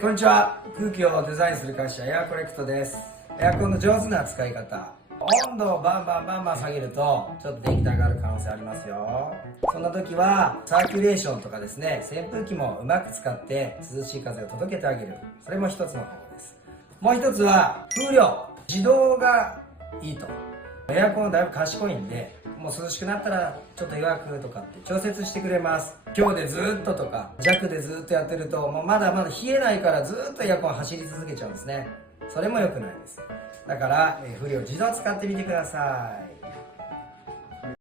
こんにちは。空気をデザインする会社エアコレクトです。エアコンの上手な使い方。温度をバンバン下げるとちょっと電気代が上がる可能性ありますよ。そんな時はサーキュレーションとかですね、扇風機もうまく使って涼しい風を届けてあげる。それも一つの方法です。もう一つは風量。自動がいいと。エアコンだいぶ賢いんで、もう涼しくなったらちょっと弱くとかって調節してくれます。強でずっととか弱でずっとやってると、もうまだまだ冷えないからずっとエアコン走り続けちゃうんですね。それも良くないです。だから風量自動使ってみてください。